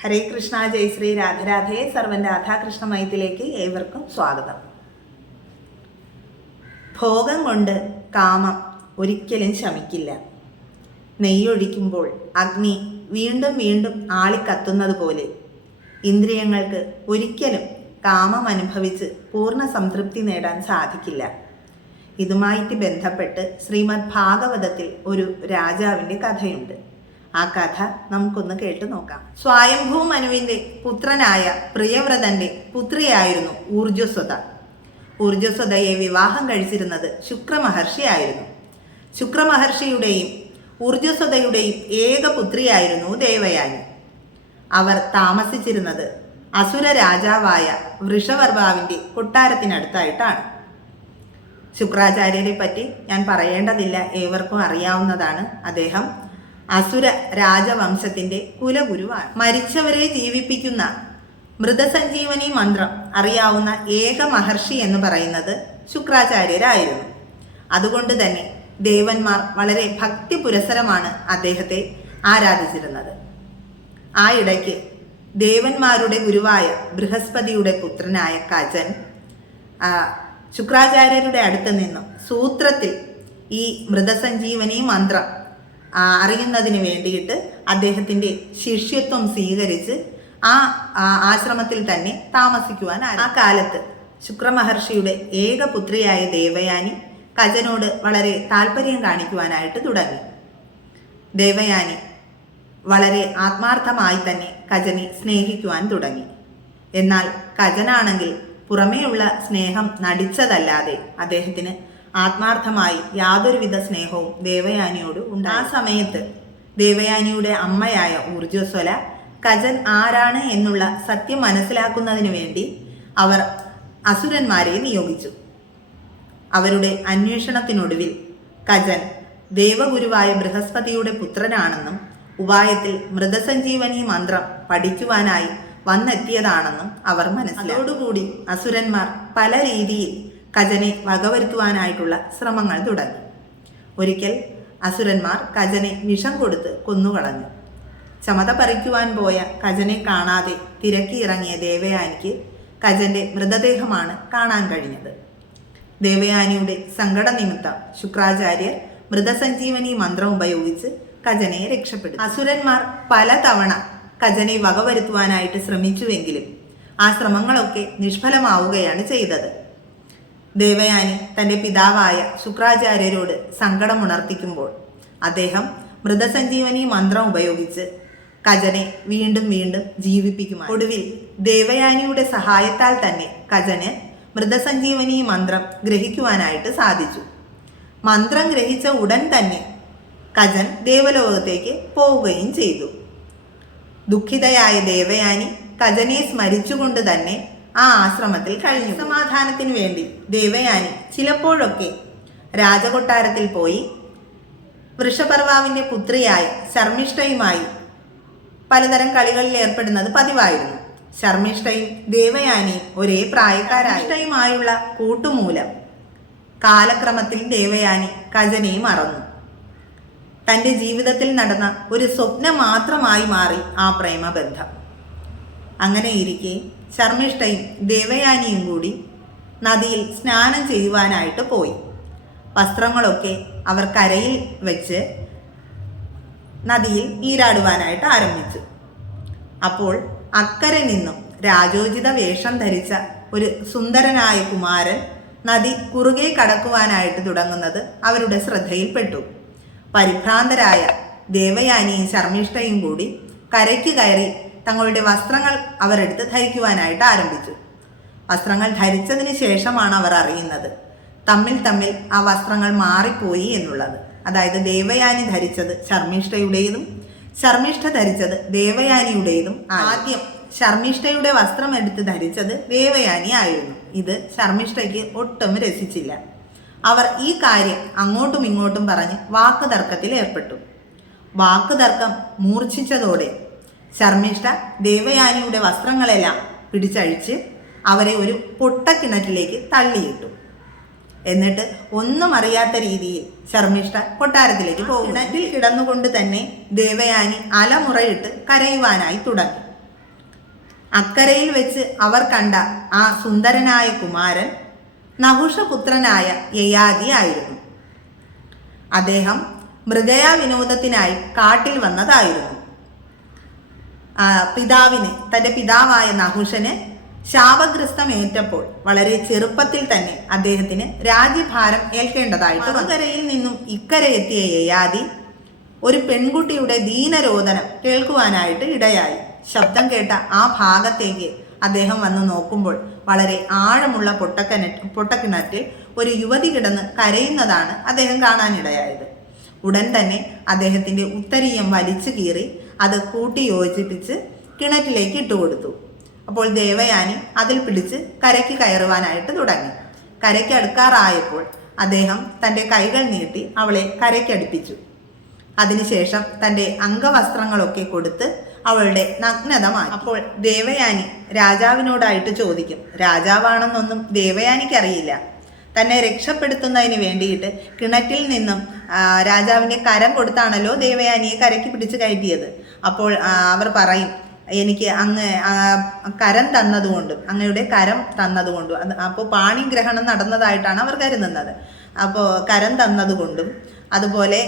ഹരേ കൃഷ്ണ, ജയ് ശ്രീ രാധരാധേ. സർവൻ രാധാകൃഷ്ണ മൈത്തിലേക്ക് ഏവർക്കും സ്വാഗതം. ഭോഗം കൊണ്ട് കാമം ഒരിക്കലും ശമിക്കില്ല. നെയ്യൊഴിക്കുമ്പോൾ അഗ്നി വീണ്ടും വീണ്ടും ആളിക്കത്തുന്നത് പോലെ ഇന്ദ്രിയങ്ങൾക്ക് ഒരിക്കലും കാമം അനുഭവിച്ച് പൂർണ്ണ സംതൃപ്തി നേടാൻ സാധിക്കില്ല. ഇതുമായിട്ട് ബന്ധപ്പെട്ട് ശ്രീമദ് ഭാഗവതത്തിൽ ഒരു രാജാവിൻ്റെ കഥയുണ്ട്. ആ കഥ നമുക്കൊന്ന് കേട്ടു നോക്കാം. സ്വയംഭൂ മനുവിൻ്റെ പുത്രനായ പ്രിയവ്രതന്റെ പുത്രിയായിരുന്നു ഊർജ്ജസ്വത. ഊർജ്ജസ്വതയെ വിവാഹം കഴിച്ചിരുന്നത് ശുക്രമഹർഷിയായിരുന്നു. ശുക്രമഹർഷിയുടെയും ഊർജ്ജസ്വതയുടെയും ഏക പുത്രിയായിരുന്നു ദേവയാനി. അവർ താമസിച്ചിരുന്നത് അസുര രാജാവായ വൃഷവർവാവിൻ്റെ കൊട്ടാരത്തിനടുത്തായിട്ടാണ്. ശുക്രാചാര്യരെ പറ്റി ഞാൻ പറയേണ്ടതില്ല, ഏവർക്കും അറിയാവുന്നതാണ്. അദ്ദേഹം അസുര രാജവംശത്തിന്റെ കുലഗുരുവാണ്. മരിച്ചവരെ ജീവിപ്പിക്കുന്ന മൃതസഞ്ജീവനി മന്ത്രം അറിയാവുന്ന ഏക മഹർഷി എന്ന് പറയുന്നത് ശുക്രാചാര്യരായിരുന്നു. അതുകൊണ്ട് തന്നെ ദേവന്മാർ വളരെ ഭക്തി പുരസരമാണ് അദ്ദേഹത്തെ ആരാധിച്ചിരുന്നത്. ആ ഇടയ്ക്ക് ദേവന്മാരുടെ ഗുരുവായ ബൃഹസ്പതിയുടെ പുത്രനായ കജൻ ശുക്രാചാര്യരുടെ അടുത്ത് നിന്നും സൂത്രത്തിൽ ഈ മൃതസഞ്ജീവനി മന്ത്രം അറിയുന്നതിന് വേണ്ടിയിട്ട് അദ്ദേഹത്തിൻ്റെ ശിഷ്യത്വം സ്വീകരിച്ച് ആ ആശ്രമത്തിൽ തന്നെ താമസിക്കുവാൻ. ആ കാലത്ത് ശുക്രമഹർഷിയുടെ ഏക പുത്രിയായ ദേവയാനി കജനോട് വളരെ താല്പര്യം കാണിക്കുവാനായിട്ട് തുടങ്ങി. ദേവയാനി വളരെ ആത്മാർത്ഥമായി തന്നെ കജനെ സ്നേഹിക്കുവാൻ തുടങ്ങി. എന്നാൽ കജനാണെങ്കിൽ പുറമേയുള്ള സ്നേഹം നടിച്ചതല്ലാതെ അദ്ദേഹത്തിന് ആത്മാർത്ഥമായി യാതൊരുവിധ സ്നേഹവും ദേവയാനിയോട് ഉണ്ട്. ആ സമയത്ത് ദേവയാനിയുടെ അമ്മയായ ഊർജ്ജസ്വല കജൻ ആരാണ് എന്നുള്ള സത്യം മനസ്സിലാക്കുന്നതിന് വേണ്ടി അവർ അസുരന്മാരെ നിയോഗിച്ചു. അവരുടെ അന്വേഷണത്തിനൊടുവിൽ കജൻ ദേവഗുരുവായ ബൃഹസ്പതിയുടെ പുത്രനാണെന്നും ഉപായത്തിൽ മൃതസഞ്ജീവനി മന്ത്രം പഠിക്കുവാനായി വന്നെത്തിയതാണെന്നും അവർ മനസ്സിലാക്കി. അതോടുകൂടി അസുരന്മാർ പല രീതിയിൽ കജനെ വകവരുത്തുവാനായിട്ടുള്ള ശ്രമങ്ങൾ തുടങ്ങി. ഒരിക്കൽ അസുരന്മാർ കജനെ വിഷം കൊടുത്ത് കൊന്നുകളഞ്ഞു. ചമത പറിക്കുവാൻ പോയ കജനെ കാണാതെ തിരക്കിയിറങ്ങിയ ദേവയാനിക്ക് കജന്റെ മൃതദേഹമാണ് കാണാൻ കഴിഞ്ഞത്. ദേവയാനിയുടെ സങ്കട നിമിത്തം ശുക്രാചാര്യർ മൃതസഞ്ജീവനി മന്ത്രം ഉപയോഗിച്ച് കജനെ രക്ഷപ്പെടുത്തി. അസുരന്മാർ പലതവണ കജനെ വകവരുത്തുവാനായിട്ട് ശ്രമിച്ചുവെങ്കിലും ആ ശ്രമങ്ങളൊക്കെ നിഷ്ഫലമാവുകയാണ് ചെയ്തത്. ദേവയാനി തൻ്റെ പിതാവായ ശുക്രാചാര്യരോട് സങ്കടമുണർത്തിക്കുമ്പോൾ അദ്ദേഹം മൃതസഞ്ജീവനി മന്ത്രം ഉപയോഗിച്ച് കജനെ വീണ്ടും വീണ്ടും ജീവിപ്പിക്കുമായി. ഒടുവിൽ ദേവയാനിയുടെ സഹായത്താൽ തന്നെ കജന് മൃതസഞ്ജീവനി മന്ത്രം ഗ്രഹിക്കുവാനായിട്ട് സാധിച്ചു. മന്ത്രം ഗ്രഹിച്ച ഉടൻ തന്നെ കജൻ ദേവലോകത്തേക്ക് പോവുകയും ചെയ്തു. ദുഃഖിതയായ ദേവയാനി കജനെ സ്മരിച്ചുകൊണ്ട് തന്നെ ആ ആശ്രമത്തിൽ കഴിഞ്ഞു. സമാധാനത്തിന് വേണ്ടി ദേവയാനി ചിലപ്പോഴൊക്കെ രാജകൊട്ടാരത്തിൽ പോയി വൃഷപർവാവിൻ്റെ പുത്രിയായ ശർമ്മിഷ്ഠയുമായി പലതരം കളികളിൽ ഏർപ്പെടുന്നത് പതിവായിരുന്നു. ശർമ്മിഷ്ഠയും ദേവയാനിയും ഒരേ പ്രായക്കാരായുമായുള്ള കൂട്ടുമൂലം കാലക്രമത്തിൽ ദേവയാനി കജനെ മറന്നു. തൻ്റെ ജീവിതത്തിൽ നടന്ന ഒരു സ്വപ്നം മാത്രമായി മാറി ആ പ്രേമബന്ധം. അങ്ങനെ ഇരിക്കെ ശർമ്മിഷ്ഠയും ദേവയാനിയും കൂടി നദിയിൽ സ്നാനം ചെയ്യുവാനായിട്ട് പോയി. വസ്ത്രങ്ങളൊക്കെ അവർ കരയിൽ വെച്ച് നദിയിൽ നീരാടുവാനായിട്ട് ആരംഭിച്ചു. അപ്പോൾ അക്കരെ നിന്നും രാജോചിത വേഷം ധരിച്ച ഒരു സുന്ദരനായ കുമാരൻ നദി കുറുകെ കടക്കുവാനായിട്ട് തുടങ്ങുന്നത് അവരുടെ ശ്രദ്ധയിൽപ്പെട്ടു. പരിഭ്രാന്തരായ ദേവയാനിയും ശർമ്മിഷ്ഠയും കൂടി കരയ്ക്ക് കയറി തങ്ങളുടെ വസ്ത്രങ്ങൾ അവരെടുത്ത് ധരിക്കുവാനായിട്ട് ആരംഭിച്ചു. വസ്ത്രങ്ങൾ ധരിച്ചതിന് ശേഷമാണ് അവർ അറിയുന്നത് തമ്മിൽ ആ വസ്ത്രങ്ങൾ മാറിപ്പോയി എന്നുള്ളത്. അതായത് ദേവയാനി ധരിച്ചത് ശർമ്മിഷ്ഠയുടേതും ശർമ്മിഷ്ഠ ധരിച്ചത് ദേവയാനിയുടേതും. ആദ്യം ശർമ്മിഷ്ഠയുടെ വസ്ത്രം എടുത്ത് ധരിച്ചത് ദേവയാനി ആയിരുന്നു. ഇത് ശർമ്മിഷ്ഠയ്ക്ക് ഒട്ടും രസിച്ചില്ല. അവർ ഈ കാര്യം അങ്ങോട്ടും ഇങ്ങോട്ടും പറഞ്ഞ് വാക്കുതർക്കത്തിൽ ഏർപ്പെട്ടു. വാക്കുതർക്കം മൂർച്ഛിച്ചതോടെ ശർമ്മിഷ്ഠ ദേവയാനിയുടെ വസ്ത്രങ്ങളെല്ലാം പിടിച്ചഴിച്ച് അവരെ ഒരു പൊട്ടക്കിണറ്റിലേക്ക് തള്ളിയിട്ടു. എന്നിട്ട് ഒന്നും അറിയാത്ത രീതിയിൽ ശർമ്മിഷ്ഠ കൊട്ടാരത്തിലേക്ക് പോകും. കിണറ്റിൽ കിടന്നുകൊണ്ട് തന്നെ ദേവയാനി അലമുറയിട്ട് കരയുവാനായി തുടങ്ങി. അക്കരയിൽ വെച്ച് അവർ കണ്ട ആ സുന്ദരനായ കുമാരൻ നഹുഷപുത്രനായ യയാതി ആയിരുന്നു. അദ്ദേഹം മൃഗയാ വിനോദത്തിനായി കാട്ടിൽ വന്നതായിരുന്നു. തൻ്റെ പിതാവായ നഹുഷന് ശാപഗ്രസ്തമേറ്റപ്പോൾ വളരെ ചെറുപ്പത്തിൽ തന്നെ അദ്ദേഹത്തിന് രാജ്യഭാരം ഏൽക്കേണ്ടതായിട്ട് മറുകരയിൽ നിന്നും ഇക്കരെ എത്തിയ യയാതി ഒരു പെൺകുട്ടിയുടെ ദീനരോദനം കേൾക്കുവാനായിട്ട് ഇടയായി. ശബ്ദം കേട്ട ആ ഭാഗത്തേക്ക് അദ്ദേഹം വന്ന് നോക്കുമ്പോൾ വളരെ ആഴമുള്ള പൊട്ടക്കിണറ്റിൽ ഒരു യുവതി കിടന്ന് കരയുന്നതാണ് അദ്ദേഹം കാണാനിടയായത്. ഉടൻ തന്നെ അദ്ദേഹത്തിൻ്റെ ഉത്തരീയം വലിച്ചു കീറി അത് കൂട്ടി യോജിപ്പിച്ച് കിണറ്റിലേക്ക് ഇട്ടുകൊടുത്തു. അപ്പോൾ ദേവയാനി അതിൽ പിടിച്ച് കരയ്ക്ക് കയറുവാനായിട്ട് തുടങ്ങി. കരയ്ക്ക് അടുക്കാറായപ്പോൾ അദ്ദേഹം തൻ്റെ കൈകൾ നീട്ടി അവളെ കരയ്ക്കടുപ്പിച്ചു. അതിനുശേഷം തൻ്റെ അംഗവസ്ത്രങ്ങളൊക്കെ കൊടുത്ത് അവളുടെ നഗ്നത മാറ്റി. അപ്പോൾ ദേവയാനി രാജാവിനോടായിട്ട് ചോദിക്കും. രാജാവാണെന്നൊന്നും ദേവയാനിക്ക് അറിയില്ല. തന്നെ രക്ഷപ്പെടുത്തുന്നതിന് വേണ്ടിയിട്ട് കിണറ്റിൽ നിന്നും രാജാവിൻ്റെ കരം കൊടുത്താണല്ലോ ദേവയാനിയെ കരയ്ക്ക് പിടിച്ച് കയറ്റിയത്. അപ്പോൾ അവർ പറയും, എനിക്ക് അങ്ങ് കരം തന്നതുകൊണ്ടും അങ്ങയുടെ കരം തന്നതുകൊണ്ടും അപ്പോൾ പാണിഗ്രഹണം നടന്നതായിട്ടാണ് അവർ കരുതുന്നത്. അപ്പോൾ കരം തന്നതുകൊണ്ടും അതുപോലെ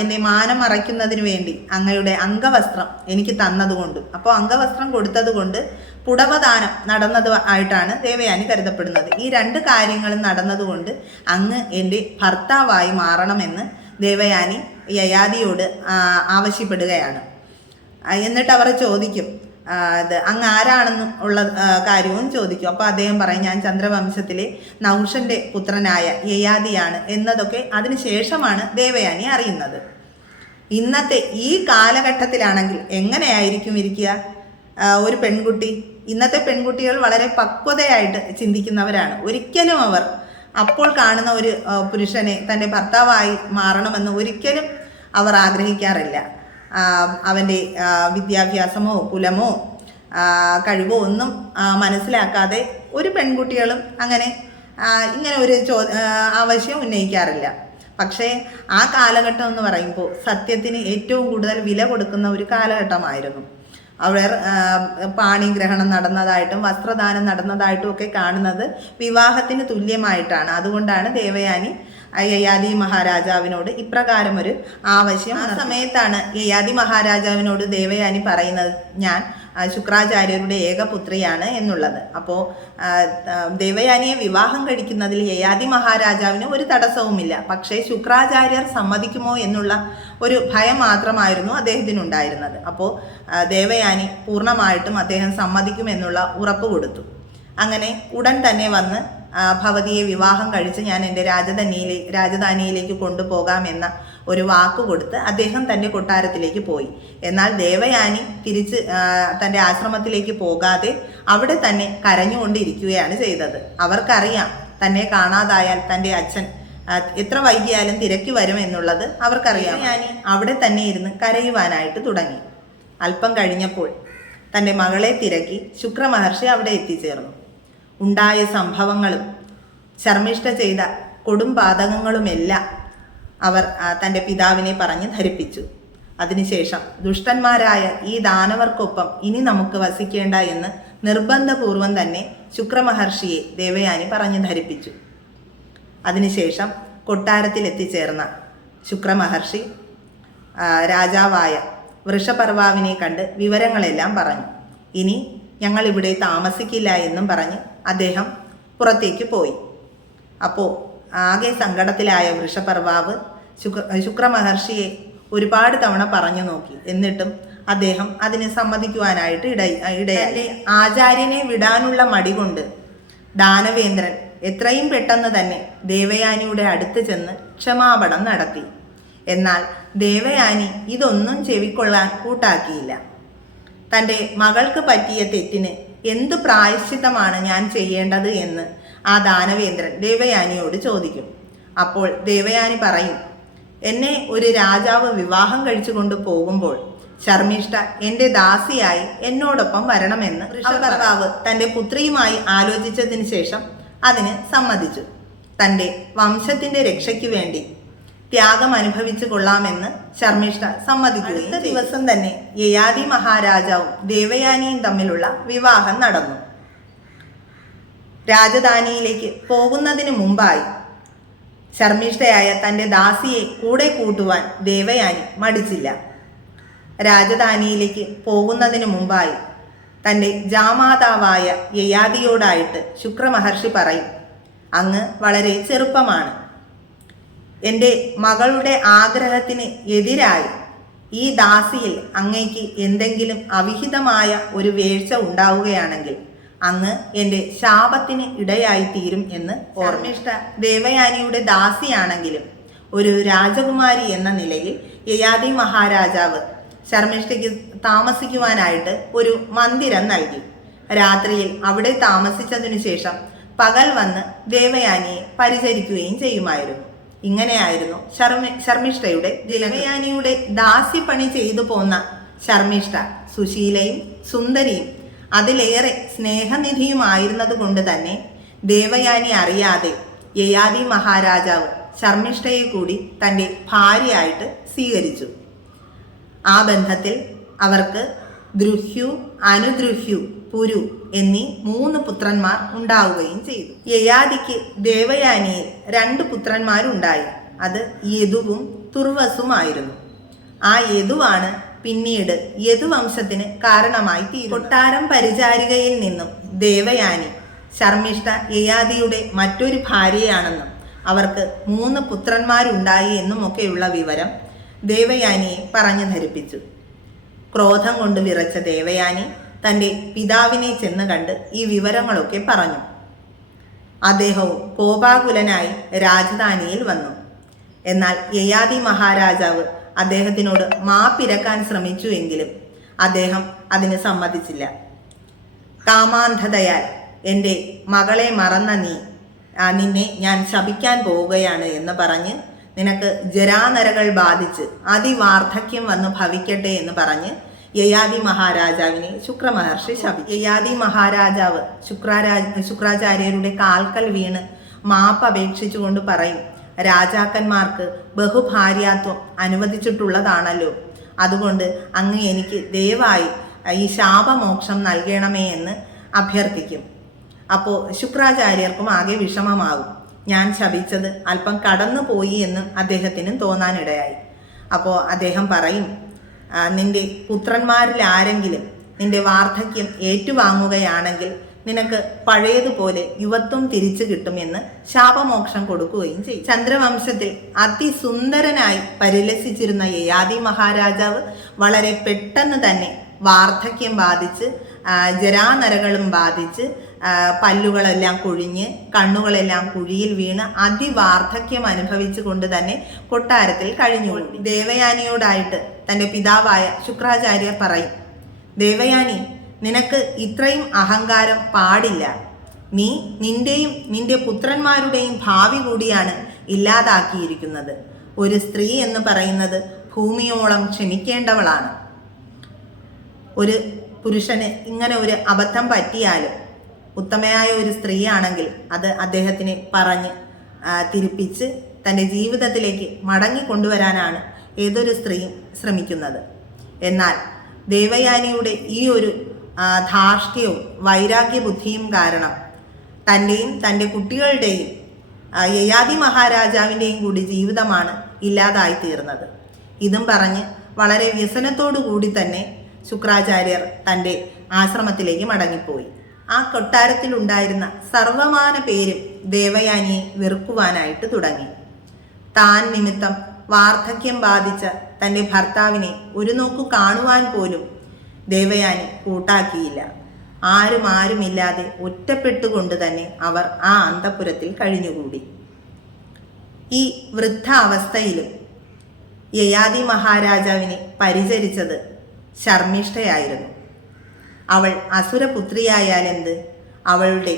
എൻ്റെ മാനം മറയ്ക്കുന്നതിന് വേണ്ടി അങ്ങയുടെ അംഗവസ്ത്രം എനിക്ക് തന്നതുകൊണ്ടും അപ്പോൾ അംഗവസ്ത്രം കൊടുത്തത് കൊണ്ട് പുടവദാനം നടന്നത് ആയിട്ടാണ് ദേവയാനി കരുതപ്പെടുന്നത്. ഈ രണ്ട് കാര്യങ്ങളും നടന്നതുകൊണ്ട് അങ്ങ് എൻ്റെ ഭർത്താവായി മാറണമെന്ന് ദേവയാനി യയാതിയോട് ആവശ്യപ്പെടുകയാണ്. എന്നിട്ട് അവർ ചോദിക്കും, അങ്ങ് ആരാണെന്നും ഉള്ള കാര്യവും ചോദിക്കും. അപ്പോൾ അദ്ദേഹം പറയും, ഞാൻ ചന്ദ്രവംശത്തിലെ നഹുഷന്റെ പുത്രനായ യയാതിയാണ് എന്നതൊക്കെ അതിനുശേഷമാണ് ദേവയാനി അറിയുന്നത്. ഇന്നത്തെ ഈ കാലഘട്ടത്തിലാണെങ്കിൽ എങ്ങനെയായിരിക്കും ഇരിക്കുക ഒരു പെൺകുട്ടി? ഇന്നത്തെ പെൺകുട്ടികൾ വളരെ പക്വതയായിട്ട് ചിന്തിക്കുന്നവരാണ്. ഒരിക്കലും അവർ അപ്പോൾ കാണുന്ന ഒരു പുരുഷനെ തൻ്റെ ഭർത്താവായി മാറണമെന്ന് ഒരിക്കലും അവർ ആഗ്രഹിക്കാറില്ല. അവൻ്റെ വിദ്യാഭ്യാസമോ കുലമോ കഴിവോ ഒന്നും മനസ്സിലാക്കാതെ ഒരു പെൺകുട്ടികളും ഇങ്ങനെ ഒരു ആവശ്യം ഉന്നയിക്കാറില്ല. പക്ഷേ ആ കാലഘട്ടം എന്ന് പറയുമ്പോൾ സത്യത്തിന് ഏറ്റവും കൂടുതൽ വില കൊടുക്കുന്ന ഒരു കാലഘട്ടമായിരുന്നു. അവർ പാണിഗ്രഹണം നടന്നതായിട്ടും വസ്ത്രദാനം നടന്നതായിട്ടും ഒക്കെ കാണുന്നത് വിവാഹത്തിന് തുല്യമായിട്ടാണ്. അതുകൊണ്ടാണ് ദേവയാനി യയാതി മഹാരാജാവിനോട് ഇപ്രകാരം ഒരു ആവശ്യം. ആ സമയത്താണ് യയാതി മഹാരാജാവിനോട് ദേവയാനി പറയുന്നത്, ഞാൻ ശുക്രാചാര്യരുടെ ഏകപുത്രിയാണ് എന്നുള്ളത്. അപ്പോൾ ദേവയാനിയെ വിവാഹം കഴിക്കുന്നതിൽ യയാതി മഹാരാജാവിന് ഒരു തടസ്സവുമില്ല. പക്ഷേ ശുക്രാചാര്യർ സമ്മതിക്കുമോ എന്നുള്ള ഒരു ഭയം മാത്രമായിരുന്നു അദ്ദേഹത്തിനുണ്ടായിരുന്നത്. അപ്പോൾ ദേവയാനി പൂർണ്ണമായിട്ടും അദ്ദേഹം സമ്മതിക്കുമെന്നുള്ള ഉറപ്പ് കൊടുത്തു. അങ്ങനെ ഉടൻ തന്നെ വന്ന് ഭവതിയെ വിവാഹം കഴിച്ച് ഞാൻ എൻ്റെ രാജധാനിയിലേക്ക് കൊണ്ടുപോകാമെന്ന ഒരു വാക്ക് കൊടുത്ത് അദ്ദേഹം തൻ്റെ കൊട്ടാരത്തിലേക്ക് പോയി. എന്നാൽ ദേവയാനി തിരിച്ച് തൻ്റെ ആശ്രമത്തിലേക്ക് പോകാതെ അവിടെ തന്നെ കരഞ്ഞുകൊണ്ടിരിക്കുകയാണ് ചെയ്തത്. അവർക്കറിയാം തന്നെ കാണാതായാൽ തൻ്റെ അച്ഛൻ എത്ര വൈകിയാലും തിരക്കി വരുമെന്നുള്ളത് അവർക്കറിയാം. ദേവയാനി അവിടെ തന്നെ ഇരുന്ന് കരയുവാനായിട്ട് തുടങ്ങി. അല്പം കഴിഞ്ഞപ്പോൾ തൻ്റെ മകളെ തിരക്കി ശുക്രമഹർഷി അവിടെ എത്തിച്ചേർന്നു. ഉണ്ടായ സംഭവങ്ങളും ശർമ്മിഷ്ഠ ചെയ്ത കൊടുംപാതകങ്ങളുമെല്ലാം അവർ തൻ്റെ പിതാവിനെ പറഞ്ഞ് ധരിപ്പിച്ചു. അതിനുശേഷം ദുഷ്ടന്മാരായ ഈ ദാനവർക്കൊപ്പം ഇനി നമുക്ക് വസിക്കേണ്ട എന്ന് നിർബന്ധപൂർവം തന്നെ ശുക്രമഹർഷിയെ ദേവയാനി പറഞ്ഞ് ധരിപ്പിച്ചു. അതിനുശേഷം കൊട്ടാരത്തിൽ എത്തിച്ചേർന്ന ശുക്രമഹർഷി രാജാവായ വൃഷപർവാവിനെ കണ്ട് വിവരങ്ങളെല്ലാം പറഞ്ഞു. ഇനി ഞങ്ങൾ ഇവിടെ താമസിക്കില്ല എന്നും പറഞ്ഞ് അദ്ദേഹം പുറത്തേക്ക് പോയി. അപ്പോൾ ആകെ സങ്കടത്തിലായ വൃഷപർവാവ് ശുക്രമഹർഷിയെ ഒരുപാട് തവണ പറഞ്ഞു നോക്കി. എന്നിട്ടും അദ്ദേഹം അതിന് സമ്മതിക്കുവാനായിട്ട് ഇടയായി. ആചാര്യനെ വിടാനുള്ള മടി കൊണ്ട് ദാനവേന്ദ്രൻ എത്രയും പെട്ടെന്ന് തന്നെ ദേവയാനിയുടെ അടുത്ത് ചെന്ന് ക്ഷമാപണം നടത്തി. എന്നാൽ ദേവയാനി ഇതൊന്നും ചെവിക്കൊള്ളാൻ കൂട്ടാക്കിയില്ല. തൻ്റെ മകൾക്ക് പറ്റിയ തെറ്റിന് എന്ത് പ്രായശ്ചിത്തമാണ് ഞാൻ ചെയ്യേണ്ടത് എന്ന് ആ ദാനവേന്ദ്രൻ ദേവയാനിയോട് ചോദിക്കും. അപ്പോൾ ദേവയാനി പറയും, എന്നെ ഒരു രാജാവ് വിവാഹം കഴിച്ചു കൊണ്ട് പോകുമ്പോൾ ശർമ്മിഷ്ഠ എൻ്റെ ദാസിയായി എന്നോടൊപ്പം വരണമെന്ന് വൃഷപർവാവ് തൻ്റെ പുത്രിയുമായി ആലോചിച്ചതിന് ശേഷം അതിന് സമ്മതിച്ചു. തൻ്റെ വംശത്തിൻ്റെ രക്ഷയ്ക്ക് വേണ്ടി ത്യാഗം അനുഭവിച്ചു കൊള്ളാമെന്ന് ശർമ്മിഷ്ഠ സമ്മതിക്കുകയും അടുത്ത ദിവസം തന്നെ യയാതി മഹാരാജാവും ദേവയാനിയും തമ്മിലുള്ള വിവാഹം നടന്നു. രാജധാനിയിലേക്ക് പോകുന്നതിന് മുമ്പായി ശർമ്മിഷ്ഠയായ തൻ്റെ ദാസിയെ കൂടെ കൂട്ടുവാൻ ദേവയാനി മടിച്ചില്ല. രാജധാനിയിലേക്ക് പോകുന്നതിന് മുമ്പായി തൻ്റെ ജാമാതാവായ യയാതിയോടായിട്ട് ശുക്രമഹർഷി പറയും, അങ്ങ് വളരെ ചെറുപ്പമാണ്. എൻ്റെ മകളുടെ ആഗ്രഹത്തിന് എതിരായി ഈ ദാസിയിൽ അങ്ങയ്ക്ക് എന്തെങ്കിലും അവിഹിതമായ ഒരു വീഴ്ച ഉണ്ടാവുകയാണെങ്കിൽ അങ്ങ് എൻ്റെ ശാപത്തിന് ഇടയായി തീരും എന്ന് ശർമ്മിഷ്ഠ ദേവയാനിയുടെ ദാസിയാണെങ്കിലും ഒരു രാജകുമാരി എന്ന നിലയിൽ യയാതി മഹാരാജാവ് ശർമ്മിഷ്ഠയ്ക്ക് താമസിക്കുവാനായിട്ട് ഒരു മന്ദിരം നൽകി. രാത്രിയിൽ അവിടെ താമസിച്ചതിനു ശേഷം പകൽ വന്ന് ദേവയാനിയെ പരിചരിക്കുകയും ചെയ്യുമായിരുന്നു. ഇങ്ങനെയായിരുന്നു ശർമ്മിഷ്ഠയുടെ ദേവയാനിയുടെ ദാസ്യപ്പണി ചെയ്തു പോന്ന ശർമ്മിഷ്ഠ സുശീലയും സുന്ദരിയും അതിലേറെ സ്നേഹനിധിയുമായിരുന്നത് കൊണ്ട് തന്നെ ദേവയാനി അറിയാതെ യയാതി മഹാരാജാവ് ശർമ്മിഷ്ഠയെ കൂടി തൻ്റെ ഭാര്യയായിട്ട് സ്വീകരിച്ചു. ആ ബന്ധത്തിൽ അവർക്ക് ദ്രുഹ്യു, അനുദ്രുഹ്യു, പുരു എന്നീ 3 പുത്രന്മാർ ഉണ്ടാവുകയും ചെയ്തു. യയാതിക്ക് ദേവയാനിയിൽ 2 പുത്രന്മാരുണ്ടായി. അത് യദുവും തുർവസുമായിരുന്നു. ആ യദുവാണ് പിന്നീട് യദുവംശത്തിന് കാരണമായി തീരുന്നത്. കൊട്ടാരം പരിചാരികയിൽ നിന്നും ദേവയാനി ശർമ്മിഷ്ഠ യയാതിയുടെ മറ്റൊരു ഭാര്യയാണെന്നും അവർക്ക് 3 പുത്രന്മാരുണ്ടായി എന്നുമൊക്കെയുള്ള വിവരം ദേവയാനിയെ പറഞ്ഞു ധരിപ്പിച്ചു. ക്രോധം കൊണ്ട് വിറച്ച ദേവയാനി തൻ്റെ പിതാവിനെ ചെന്ന് കണ്ട് ഈ വിവരങ്ങളൊക്കെ പറഞ്ഞു. അദ്ദേഹവും കോപാകുലനായി രാജധാനിയിൽ വന്നു. എന്നാൽ യയാതി മഹാരാജാവ് അദ്ദേഹത്തിനോട് മാപ്പിരക്കാൻ ശ്രമിച്ചുവെങ്കിലും അദ്ദേഹം അതിന് സമ്മതിച്ചില്ല. കാമാന്ധതയാൽ എൻ്റെ മകളെ മറന്ന നിന്നെ ഞാൻ ശപിക്കാൻ പോവുകയാണ് എന്ന് പറഞ്ഞ് നിനക്ക് ജരാനരകൾ ബാധിച്ച് അതിവാർദ്ധക്യം വന്ന് ഭവിക്കട്ടെ എന്ന് പറഞ്ഞ് യയാതി മഹാരാജാവിനെ ശുക്രമഹർഷി ശപിച്ചു. യയാതി മഹാരാജാവ് ശുക്രാചാര്യരുടെ കാൽക്കൽ വീണ് മാപ്പ് അപേക്ഷിച്ചുകൊണ്ട് പറയും, രാജാക്കന്മാർക്ക് ബഹുഭാര്യാത്വം അനുവദിച്ചിട്ടുള്ളതാണല്ലോ, അതുകൊണ്ട് അങ്ങ് എനിക്ക് ദയവായി ഈ ശാപമോക്ഷം നൽകണമേ എന്ന് അഭ്യർത്ഥിക്കും. അപ്പോൾ ശുക്രാചാര്യർക്കും ആകെ വിഷമമാകും. ഞാൻ ശപിച്ചത് അല്പം കടന്നു പോയി എന്ന് അദ്ദേഹത്തിന് തോന്നാനിടയായി. അപ്പോൾ അദ്ദേഹം പറയും, നിന്റെ പുത്രന്മാരിൽ ആരെങ്കിലും നിന്റെ വാർദ്ധക്യം ഏറ്റുവാങ്ങുകയാണെങ്കിൽ നിനക്ക് പഴയതുപോലെ യുവത്വം തിരിച്ചു കിട്ടുമെന്ന് ശാപമോക്ഷം കൊടുക്കുകയും ചെയ്യും. ചന്ദ്രവംശത്തിൽ അതിസുന്ദരനായി പരിലസിച്ചിരുന്ന യയാതി മഹാരാജാവ് വളരെ പെട്ടെന്ന് തന്നെ വാർദ്ധക്യം ബാധിച്ച് ജരാനരകളും ബാധിച്ച് പല്ലുകളെല്ലാം കുഴിഞ്ഞ് കണ്ണുകളെല്ലാം കുഴിയിൽ വീണ് അതിവാർദ്ധക്യം അനുഭവിച്ചു കൊണ്ട് തന്നെ കൊട്ടാരത്തിൽ കഴിഞ്ഞുകൂടി. ദേവയാനിയോടായിട്ട് തൻ്റെ പിതാവായ ശുക്രാചാര്യർ പറയും, ദേവയാനി, നിനക്ക് ഇത്രയും അഹങ്കാരം പാടില്ല. നീ നിന്റെയും നിന്റെ പുത്രന്മാരുടെയും ഭാവി കൂടിയാണ് ഇല്ലാതാക്കിയിരിക്കുന്നത്. ഒരു സ്ത്രീ എന്ന് പറയുന്നത് ഭൂമിയോളം ക്ഷമിക്കേണ്ടവളാണ്. ഒരു പുരുഷന് ഇങ്ങനെ ഒരു അബദ്ധം പറ്റിയാലും ഉത്തമയായ ഒരു സ്ത്രീയാണെങ്കിൽ അത് അദ്ദേഹത്തിനെ പറഞ്ഞ് തിരിപ്പിച്ച് തൻ്റെ ജീവിതത്തിലേക്ക് മടങ്ങി കൊണ്ടുവരാനാണ് ഏതൊരു സ്ത്രീയും ശ്രമിക്കുന്നത്. എന്നാൽ ദേവയാനിയുടെ ഈ ഒരു ധാർഷ്ട്യവും വൈരാഗ്യ ബുദ്ധിയും കാരണം തൻ്റെയും തൻ്റെ കുട്ടികളുടെയും യയാതി മഹാരാജാവിൻ്റെയും കൂടി ജീവിതമാണ് ഇല്ലാതായി തീർന്നത്. ഇതും പറഞ്ഞ് വളരെ വ്യസനത്തോടു കൂടി തന്നെ ശുക്രാചാര്യർ തൻ്റെ ആശ്രമത്തിലേക്ക് മടങ്ങിപ്പോയി. ആ കൊട്ടാരത്തിലുണ്ടായിരുന്ന സർവമാന പേരും ദേവയാനിയെ വെറുക്കുവാനായിട്ട് തുടങ്ങി. താൻ നിമിത്തം വാർദ്ധക്യം ബാധിച്ച തൻ്റെ ഭർത്താവിനെ ഒരു നോക്കു കാണുവാൻ പോലും ദേവയാനി കൂട്ടാക്കിയില്ല. ആരുമില്ലാതെ ഒറ്റപ്പെട്ടുകൊണ്ട് തന്നെ അവർ ആ അന്തഃപുരത്തിൽ കഴിഞ്ഞുകൂടി. ഈ വൃദ്ധാവസ്ഥയിലും യയാതി മഹാരാജാവിനെ പരിചരിച്ചത് ശർമ്മിഷ്ഠയായിരുന്നു. അവൾ അസുരപുത്രിയായാലെന്ത്, അവളുടെ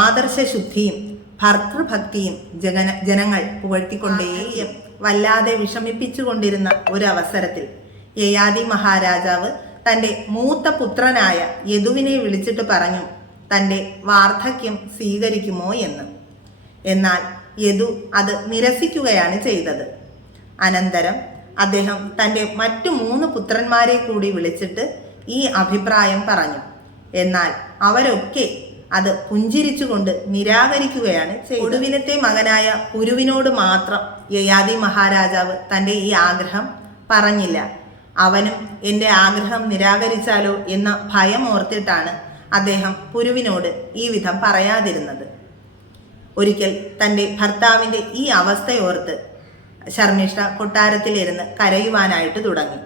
ആദർശശുദ്ധിയും ഭർതൃഭക്തിയും ജനങ്ങൾ പുകഴ്ത്തിക്കൊണ്ടേയും വല്ലാതെ വിഷമിപ്പിച്ചുകൊണ്ടിരുന്ന ഒരവസരത്തിൽ യയാതി മഹാരാജാവ് തൻ്റെ മൂത്ത പുത്രനായ യദുവിനെ വിളിച്ചിട്ട് പറഞ്ഞു തൻ്റെ വാർദ്ധക്യം സ്വീകരിക്കുമോ എന്ന്. എന്നാൽ യദു അത് നിരസിക്കുകയാണ് ചെയ്തത്. അനന്തരം അദ്ദേഹം തൻ്റെ മറ്റു 3 പുത്രന്മാരെ കൂടി വിളിച്ചിട്ട് ഈ അഭിപ്രായം പറഞ്ഞു. എന്നാൽ അവരൊക്കെ അത് പുഞ്ചിരിച്ചുകൊണ്ട് നിരാകരിക്കുകയാണ് ചെയ്തത്. ഒടുവിലത്തെ മകനായ പുരുവിനോട് മാത്രം യയാതി മഹാരാജാവ് തൻ്റെ ഈ ആഗ്രഹം പറഞ്ഞില്ല. അവനും എൻ്റെ ആഗ്രഹം നിരാകരിച്ചാലോ എന്ന ഭയം ഓർത്തിട്ടാണ് അദ്ദേഹം പുരുവിനോട് ഈ വിധം പറയാതിരുന്നത്. ഒരിക്കൽ തൻ്റെ ഭർത്താവിൻ്റെ ഈ അവസ്ഥയോർത്ത് ശർമ്മിഷ്ഠ കൊട്ടാരത്തിലിരുന്ന് കരയുവാനായിട്ട് തുടങ്ങി.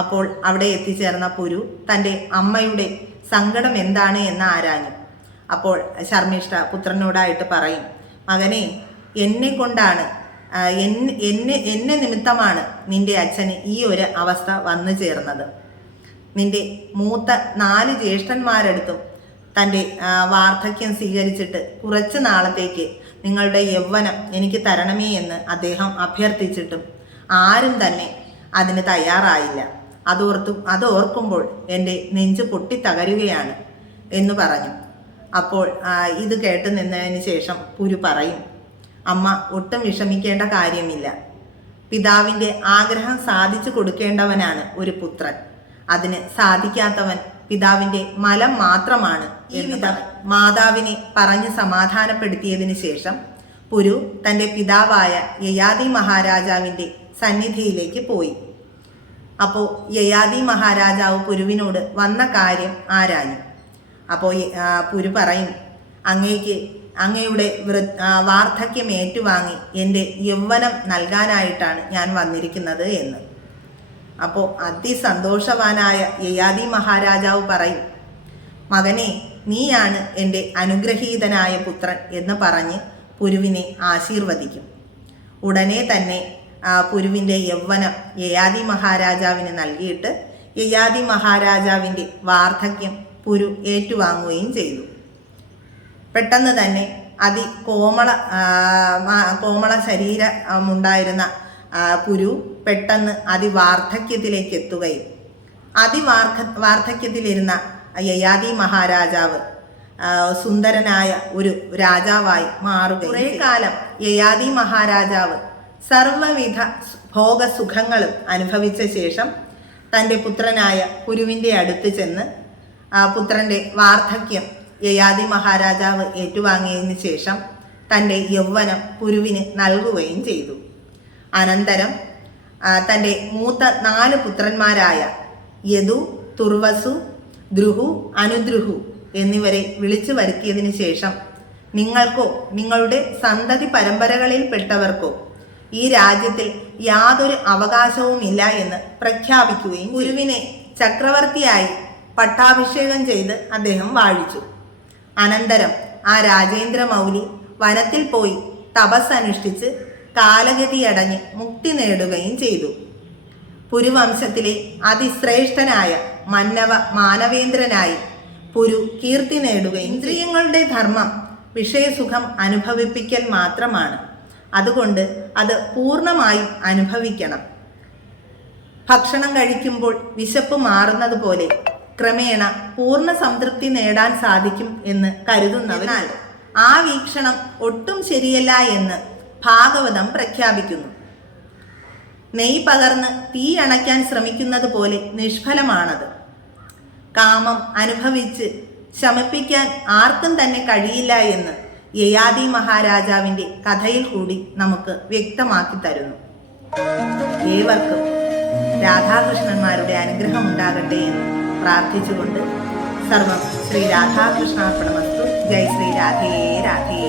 അപ്പോൾ അവിടെ എത്തിച്ചേർന്ന പുരു തൻ്റെ അമ്മയുടെ സങ്കടം എന്താണ് എന്ന് ആരാഞ്ഞു. അപ്പോൾ ശർമ്മിഷ്ഠ പുത്രനോടായിട്ട് പറയും, മകനെ, എന്നെ കൊണ്ടാണ് എന്നെ നിമിത്തമാണ് നിന്റെ അച്ഛന് ഈ ഒരു അവസ്ഥ വന്നു ചേർന്നത്. നിന്റെ മൂത്ത 4 ജ്യേഷ്ഠന്മാരെടുത്തും തൻ്റെ വാർദ്ധക്യം സ്വീകരിച്ചിട്ട് കുറച്ച് നാളത്തേക്ക് നിങ്ങളുടെ യൗവനം എനിക്ക് തരണമേ എന്ന് അദ്ദേഹം അഭ്യർത്ഥിച്ചിട്ടും ആരും തന്നെ അതിന് തയ്യാറായില്ല. അതോർക്കുമ്പോൾ എൻ്റെ നെഞ്ച് പൊട്ടിത്തകരുകയാണ് എന്ന് പറഞ്ഞു. അപ്പോൾ ഇത് കേട്ട് നിന്നതിന് ശേഷം പുരു പറയും, അമ്മ ഒട്ടും വിഷമിക്കേണ്ട കാര്യമില്ല. പിതാവിൻ്റെ ആഗ്രഹം സാധിച്ചു കൊടുക്കേണ്ടവനാണ് ഒരു പുത്രൻ. അതിന് സാധിക്കാത്തവൻ പിതാവിൻ്റെ മലം മാത്രമാണ് എന്ന് മാതാവിനെ പറഞ്ഞ് സമാധാനപ്പെടുത്തിയതിനു ശേഷം പുരു തൻ്റെ പിതാവായ യയാതി മഹാരാജാവിൻ്റെ സന്നിധിയിലേക്ക് പോയി. അപ്പോൾ യയാതി മഹാരാജാവ് പുരുവിനോട് വന്ന കാര്യം ആരാഞ്ഞു. അപ്പോൾ പുരു പറയും, അങ്ങയുടെ വാർദ്ധക്യം ഏറ്റുവാങ്ങി എൻ്റെ യൗവനം നൽകാനായിട്ടാണ് ഞാൻ വന്നിരിക്കുന്നത് എന്ന്. അപ്പോൾ അതിസന്തോഷവാനായ യയാതി മഹാരാജാവ് പറയും, മകനെ, നീയാണ് എൻ്റെ അനുഗ്രഹീതനായ പുത്രൻ എന്ന് പറഞ്ഞ് പുരുവിനെ ആശീർവദിക്കും. ഉടനെ തന്നെ പുരുവിൻ്റെ യൗവനം യയാതി മഹാരാജാവിന് നൽകിയിട്ട് യയാതി മഹാരാജാവിൻ്റെ വാർദ്ധക്യം പുരു ഏറ്റുവാങ്ങുകയും ചെയ്തു. പെട്ടെന്ന് തന്നെ കോമള ശരീരമുണ്ടായിരുന്ന പുരു പെട്ടെന്ന് വാർദ്ധക്യത്തിലേക്ക് എത്തുകയും വാർദ്ധക്യത്തിലിരുന്ന യയാതി മഹാരാജാവ് സുന്ദരനായ ഒരു രാജാവായി മാറുകയും. കുറേ കാലം യയാതി മഹാരാജാവ് സർവവിധ ഭോഗസുഖങ്ങളും അനുഭവിച്ച ശേഷം തൻ്റെ പുത്രനായ പുരുവിൻ്റെ അടുത്ത് ചെന്ന് പുത്രൻ്റെ വാർദ്ധക്യം യയാതി മഹാരാജാവ് ഏറ്റുവാങ്ങിയതിന് ശേഷം തൻ്റെ യൗവനം പുരുവിന് നൽകുകയും ചെയ്തു. അനന്തരം തൻ്റെ മൂത്ത 4 പുത്രന്മാരായ യദു, തുർവസു, ദ്രുഹു, അനുദ്രുഹു എന്നിവരെ വിളിച്ചു വരുത്തിയതിന് ശേഷം നിങ്ങൾക്കോ നിങ്ങളുടെ സന്തതി പരമ്പരകളിൽപ്പെട്ടവർക്കോ ഈ രാജ്യത്തിൽ യാതൊരു അവകാശവുമില്ല എന്ന് പ്രഖ്യാപിക്കുകയും ഗുരുവിനെ ചക്രവർത്തിയായി പട്ടാഭിഷേകം ചെയ്ത് അദ്ദേഹം വാഴിച്ചു. അനന്തരം ആ രാജേന്ദ്ര മൗലി വനത്തിൽ പോയി തപസ്സനുഷ്ഠിച്ച് കാലഗതിയടഞ്ഞ് മുക്തി നേടുകയും ചെയ്തു. പുരുവംശത്തിലെ അതിശ്രേഷ്ഠനായ മാനവേന്ദ്രനായി പുരു കീർത്തി നേടുകയും. ഇന്ദ്രിയങ്ങളുടെ ധർമ്മം വിഷയസുഖം അനുഭവിപ്പിക്കൽ മാത്രമാണ്. അതുകൊണ്ട് അത് പൂർണ്ണമായും അനുഭവിക്കണം. ഭക്ഷണം കഴിക്കുമ്പോൾ വിശപ്പ് മാറുന്നത് പോലെ ക്രമേണ പൂർണ്ണ സംതൃപ്തി നേടാൻ സാധിക്കും എന്ന് കരുതുന്നവനാൽ ആ വീക്ഷണം ഒട്ടും ശരിയല്ല എന്ന് ഭാഗവതം പ്രഖ്യാപിക്കുന്നു. നെയ് പകർന്ന് തീ അണയ്ക്കാൻ ശ്രമിക്കുന്നത് പോലെ നിഷ്ഫലമാണത്. കാമം അനുഭവിച്ച് ശമിപ്പിക്കാൻ ആർക്കും തന്നെ കഴിയില്ല എന്ന് യയാതി മഹാരാജാവിൻ്റെ കഥയിൽ കൂടി നമുക്ക് വ്യക്തമാക്കി തരുന്നു. ഏവർക്കും രാധാകൃഷ്ണന്മാരുടെ അനുഗ്രഹം ഉണ്ടാകട്ടെ എന്ന് പ്രാർത്ഥിച്ചുകൊണ്ട് സർവം ശ്രീ രാധാകൃഷ്ണാർപ്പണമസ്തു. ജയ് ശ്രീ രാധേ രാധേ.